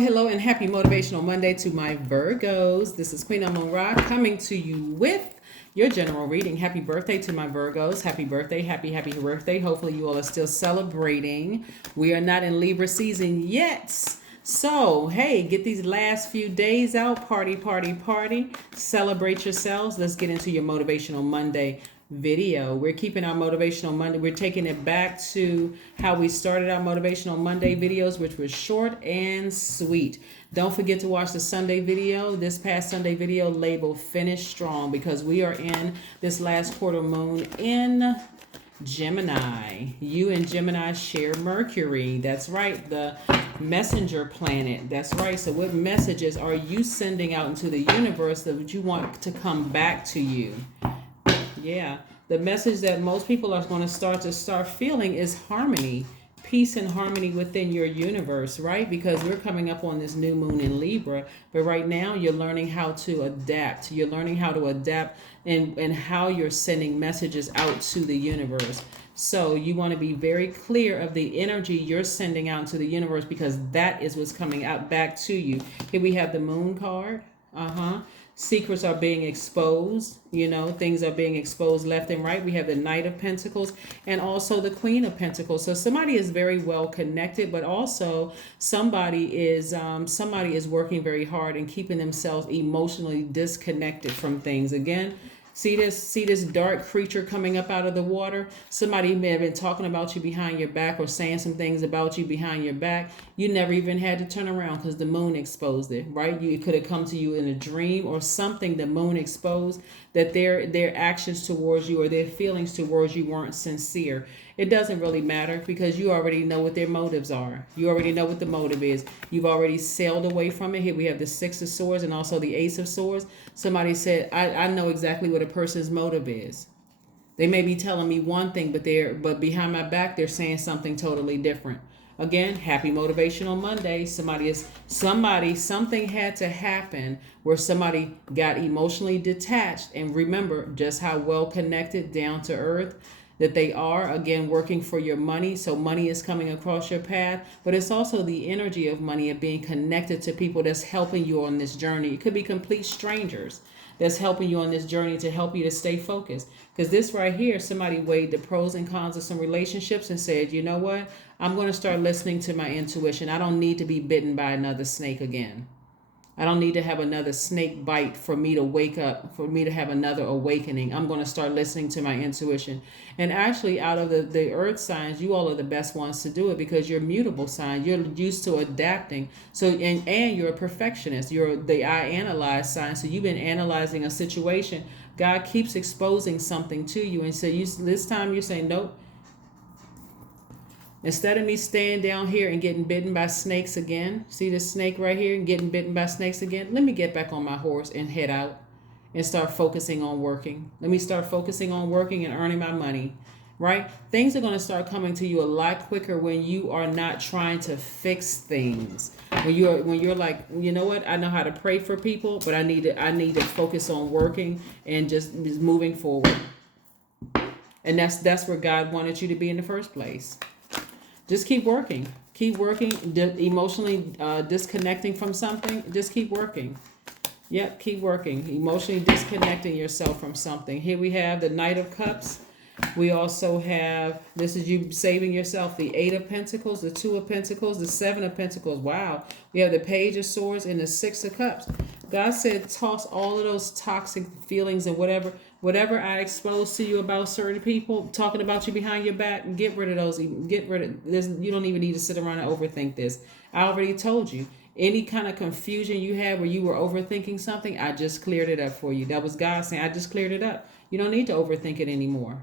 Hello, and happy Motivational Monday to my Virgos. This is Queen Amun Ra coming to you with your general reading. Happy birthday to my Virgos. Happy birthday, happy birthday. Hopefully you all are still celebrating. We are not in Libra season yet. So, hey, get these last few days out. Party. Celebrate yourselves. Let's get into your Motivational Monday video. We're keeping our Motivational Monday. We're taking it back to how we started our Motivational Monday videos, which was short and sweet. Don't forget to watch the Sunday video. This past Sunday video labeled Finish Strong, because we are in this last quarter moon in Gemini. You and Gemini share Mercury. That's right, the messenger planet. That's right. So what messages are you sending out into the universe that you want to come back to you? Yeah, the message that most people are going to start feeling is harmony, peace and harmony within your universe, right? Because we're coming up on this new moon in Libra, but right now you're learning how to adapt. You're learning how to adapt and how you're sending messages out to the universe. So you want to be very clear of the energy you're sending out into the universe, because that is what's coming out back to you. Here we have the moon card. Secrets are being exposed. Things are being exposed left and right. We have the Knight of Pentacles and also the Queen of Pentacles. So somebody is very well connected, but also somebody is working very hard and keeping themselves emotionally disconnected from things. Again, see this dark creature coming up out of the water. Somebody may have been talking about you behind your back or saying some things about you behind your back. You never even had to turn around because the moon exposed it, right? It could have come to you in a dream or something. The moon exposed that their actions towards you or their feelings towards you weren't sincere. It doesn't really matter, because you already know what their motives are. You already know what the motive is. You've already sailed away from it. Here we have the Six of Swords and also the Ace of Swords. Somebody said, I know exactly what a person's motive is. They may be telling me one thing, but behind my back, they're saying something totally different. Again, happy Motivational Monday. Something had to happen where somebody got emotionally detached. And remember just how well connected, down to earth that they are, again, working for your money. So money is coming across your path, but it's also the energy of money, of being connected to people that's helping you on this journey. It could be complete strangers that's helping you on this journey to help you to stay focused. Because this right here, somebody weighed the pros and cons of some relationships and said, you know what? I'm going to start listening to my intuition. I don't need to be bitten by another snake again. I don't need to have another snake bite for me to wake up, for me to have another awakening. I'm going to start listening to my intuition. And actually, out of the earth signs, you all are the best ones to do it, because you're mutable signs. You're used to adapting. So, and you're a perfectionist. You're the I analyze sign. So you've been analyzing a situation. God keeps exposing something to you. And so this time you're saying, nope. Instead of me staying down here and getting bitten by snakes again, see this snake right here and getting bitten by snakes again, let me get back on my horse and head out and start focusing on working. Let me start focusing on working and earning my money, right? Things are going to start coming to you a lot quicker when you are not trying to fix things. When you're like, you know what, I know how to pray for people, but I need to focus on working and just moving forward. And that's where God wanted you to be in the first place. Just keep working. Emotionally disconnecting from something. Just keep working. Yep, keep working. Emotionally disconnecting yourself from something. Here we have the Knight of Cups. We also have, this is you saving yourself, the Eight of Pentacles, the Two of Pentacles, the Seven of Pentacles. Wow. We have the Page of Swords and the Six of Cups. God said toss all of those toxic feelings and whatever I expose to you about certain people, talking about you behind your back, get rid of those. Get rid of this. You don't even need to sit around and overthink this. I already told you. Any kind of confusion you had where you were overthinking something, I just cleared it up for you. That was God saying, I just cleared it up. You don't need to overthink it anymore.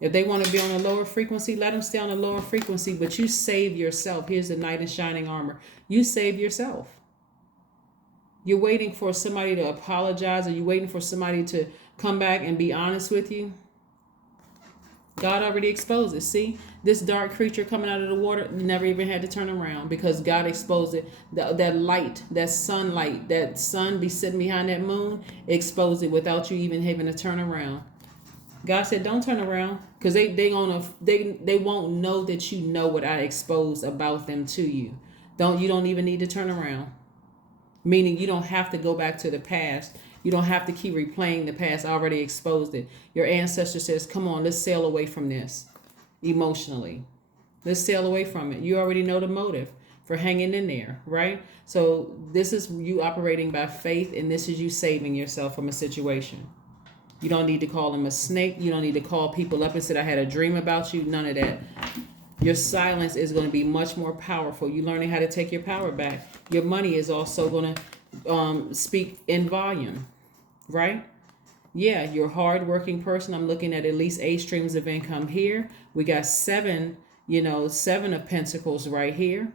If they want to be on a lower frequency, let them stay on a lower frequency, but you save yourself. Here's the Knight in shining armor. You save yourself. You're waiting for somebody to apologize, or you're waiting for somebody to come back and be honest with you. God already exposed it. See, this dark creature coming out of the water, you never even had to turn around, because God exposed it. That light, that sunlight, that sun be sitting behind that moon, exposed it without you even having to turn around. God said, don't turn around, because they won't know that you know what I exposed about them to you. You don't even need to turn around. Meaning you don't have to go back to the past. You don't have to keep replaying the past. I already exposed it. Your ancestor says, come on, let's sail away from this emotionally. Let's sail away from it. You already know the motive for hanging in there, right? So this is you operating by faith, and this is you saving yourself from a situation. You don't need to call him a snake. You don't need to call people up and say, I had a dream about you. None of that. Your silence is going to be much more powerful. You're learning how to take your power back. Your money is also going to speak in volume, right? Yeah, you're a hardworking person. I'm looking at least 8 streams of income here. We got 7 of Pentacles right here.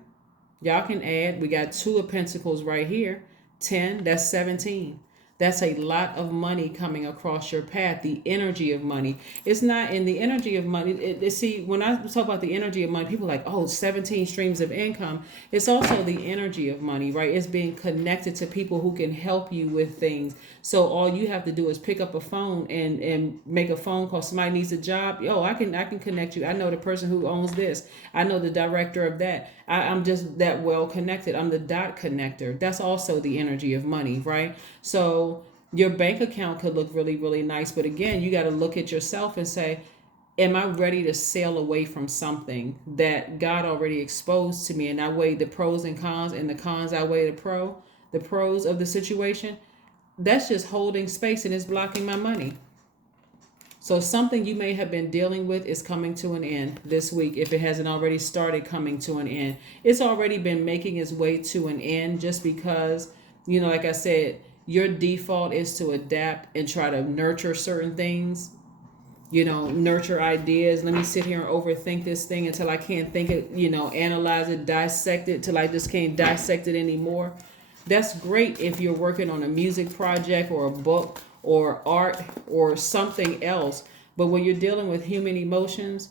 Y'all can add. We got 2 of Pentacles right here. 10, that's 17. That's a lot of money coming across your path. The energy of money. It's not in the energy of money. See, when I talk about the energy of money, people are like, oh, 17 streams of income. It's also the energy of money, right? It's being connected to people who can help you with things. So all you have to do is pick up a phone and make a phone call. Somebody needs a job. Oh, I can connect you. I know the person who owns this. I know the director of that. I'm just that well connected. I'm the dot connector. That's also the energy of money, right? So your bank account could look really, really nice. But again, you got to look at yourself and say, am I ready to sail away from something that God already exposed to me? And I weigh the pros and cons, and the cons outweigh the pros of the situation. That's just holding space, and it's blocking my money. So something you may have been dealing with is coming to an end this week, if it hasn't already started coming to an end. It's already been making its way to an end, just because, like I said, your default is to adapt and try to nurture certain things, nurture ideas. Let me sit here and overthink this thing until I can't think it, analyze it, dissect it till I just can't dissect it anymore. That's great if you're working on a music project or a book or art or something else. But when you're dealing with human emotions,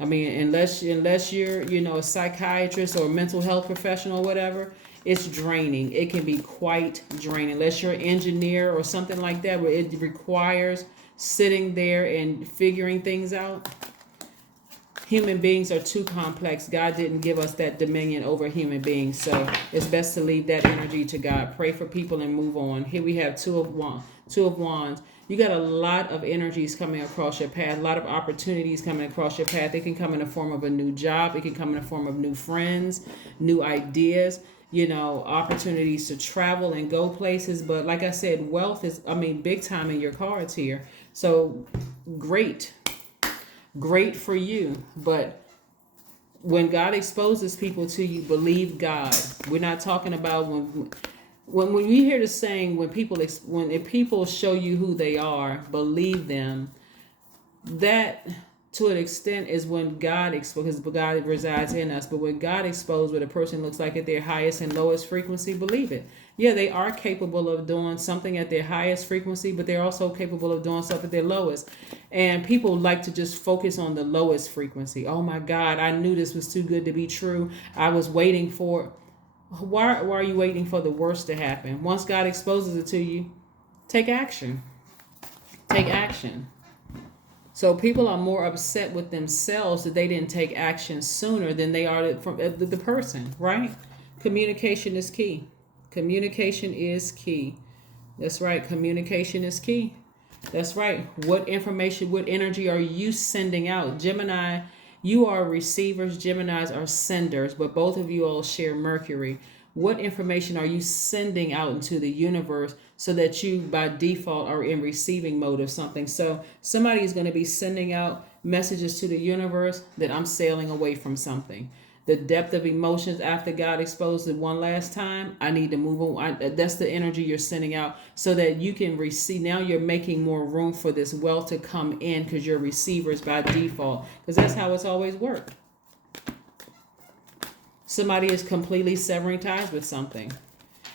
I mean, unless you're, a psychiatrist or a mental health professional or whatever, it's draining. It can be quite draining. Unless you're an engineer or something like that, where it requires sitting there and figuring things out. Human beings are too complex. God didn't give us that dominion over human beings. So it's best to leave that energy to God. Pray for people and move on. Here we have Two of Wands. You got a lot of energies coming across your path, a lot of opportunities coming across your path. It can come in the form of a new job. It can come in the form of new friends, new ideas, opportunities to travel and go places. But like I said, wealth is, big time in your cards here. So great for you. But when God exposes people to you, believe God. We're not talking about when we hear the saying, when people show you who they are, believe them. That to an extent is when God exposes, because God resides in us. But when God exposes what a person looks like at their highest and lowest frequency, believe it. Yeah, they are capable of doing something at their highest frequency, but they're also capable of doing something at their lowest. And people like to just focus on the lowest frequency. Oh my God, I knew this was too good to be true. I was waiting for. Why are you waiting for the worst to happen? Once God exposes it to you, take action. Take action. So people are more upset with themselves that they didn't take action sooner than they are from the person, right? Communication is key. Communication is key. That's right. Communication is key. That's right. What information, what energy are you sending out? Gemini, you are receivers. Geminis are senders, but both of you all share Mercury. What information are you sending out into the universe so that you by default are in receiving mode of something? So somebody is going to be sending out messages to the universe that I'm sailing away from something. The depth of emotions after God exposed it one last time, I need to move on. That's the energy you're sending out so that you can receive. Now you're making more room for this wealth to come in because you're receivers by default. Because that's how it's always worked. Somebody is completely severing ties with something.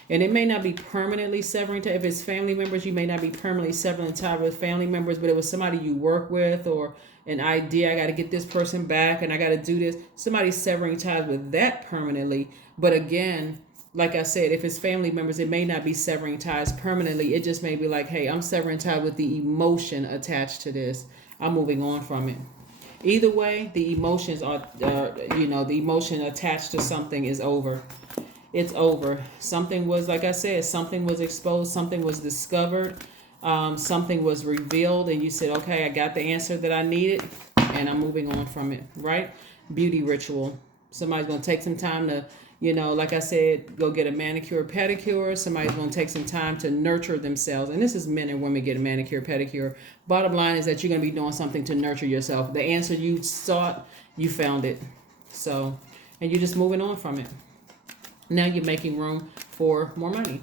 And it may not be permanently severing ties. If it's family members, you may not be permanently severing ties with family members, but it was somebody you work with or an idea, I got to get this person back and I got to do this. Somebody's severing ties with that permanently. But again, like I said, if it's family members, it may not be severing ties permanently. It just may be like, hey, I'm severing ties with the emotion attached to this. I'm moving on from it. Either way, the emotions are, the emotion attached to something is over. It's over. Something was, like I said, something was exposed, something was discovered, something was revealed, and you said, okay, I got the answer that I needed, and I'm moving on from it, right? Beauty ritual. Somebody's going to take some time to, like I said, go get a manicure, pedicure. Somebody's going to take some time to nurture themselves. And this is men and women get a manicure, pedicure. Bottom line is that you're going to be doing something to nurture yourself. The answer you sought, you found it. So, and you're just moving on from it. Now you're making room for more money.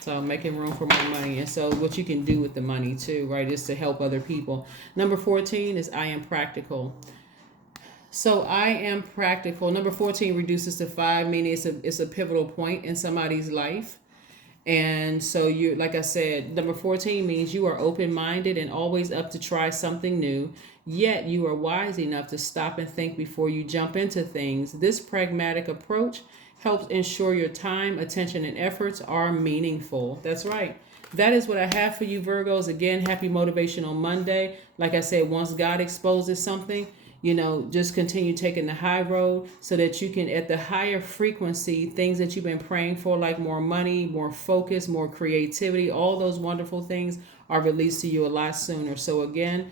So making room for more money. And so what you can do with the money too, right, is to help other people. Number 14 is I am practical. So I am practical. Number 14 reduces to 5, meaning it's a pivotal point in somebody's life. And so you, like I said, number 14 means you are open-minded and always up to try something new. Yet you are wise enough to stop and think before you jump into things. This pragmatic approach helps ensure your time, attention, and efforts are meaningful. That's right. That is what I have for you, Virgos. Again, happy Motivational Monday. Like I said, once God exposes something, just continue taking the high road so that you can, at the higher frequency, things that you've been praying for, like more money, more focus, more creativity, all those wonderful things are released to you a lot sooner. So again,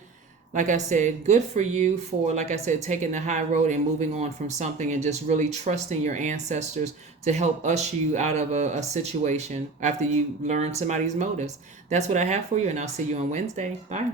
like I said, good for you for, like I said, taking the high road and moving on from something and just really trusting your ancestors to help usher you out of a situation after you learn somebody's motives. That's what I have for you, and I'll see you on Wednesday. Bye.